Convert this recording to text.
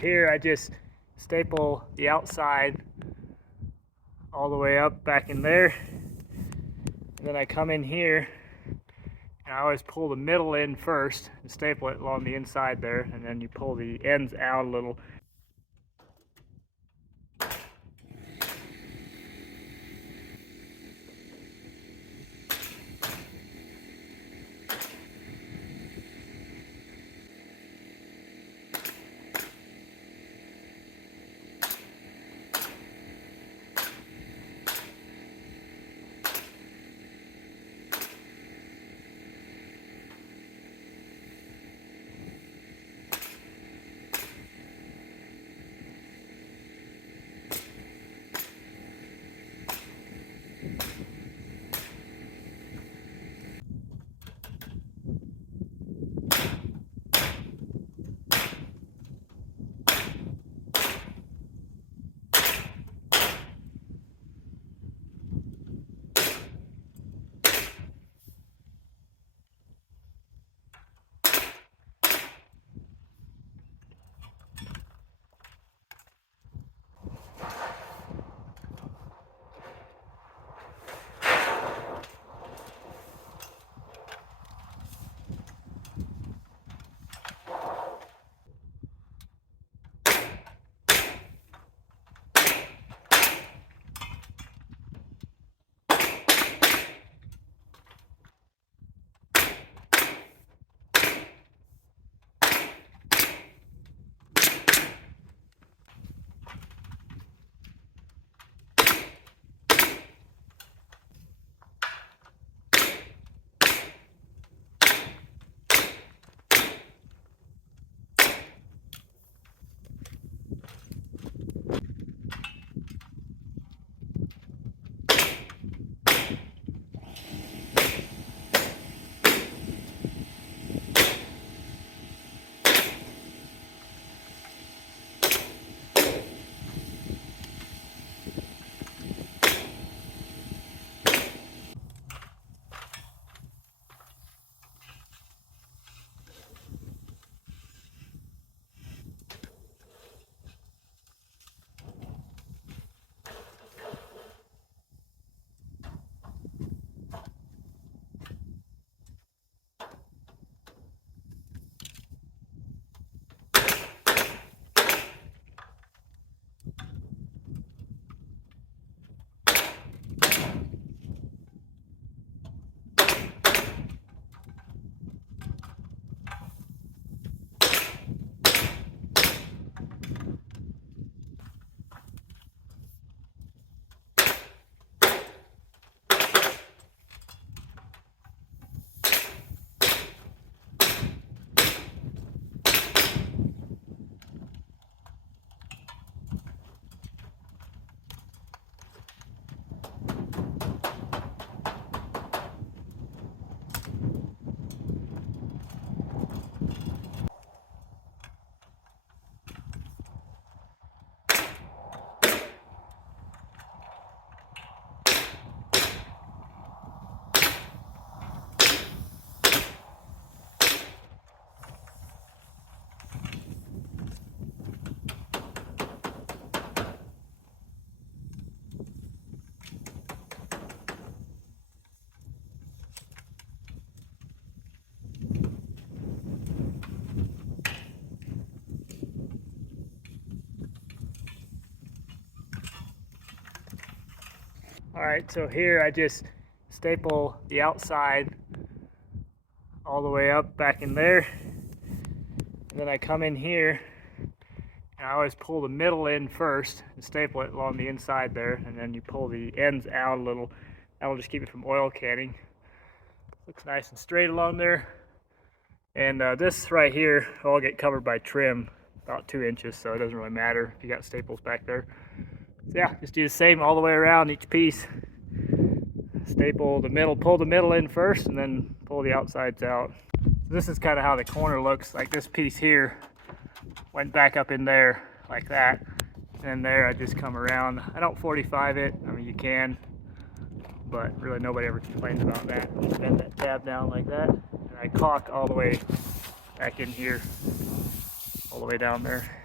Here I just staple the outside all the way up back in there, and then I come in here and I always pull the middle in first and staple it along the inside there, and then you pull the ends out a little. All right, so here I just staple the outside all the way up back in there, and then I come in here and I always pull the middle in first and staple it along the inside there, and then you pull the ends out a little. That will just keep it from oil canning. Looks nice and straight along there. And this right here will all get covered by trim, about 2 inches, so it doesn't really matter if you got staples back there. So yeah, just do the same all the way around each piece. Staple the middle, pull the middle in first, and then pull the outsides out. So this is kind of how the corner looks. Like this piece here went back up in there like that, and there I just come around. I don't 45 it. I mean, you can, but really nobody ever complains about that. Just bend that tab down like that, and I caulk all the way back in here, all the way down there.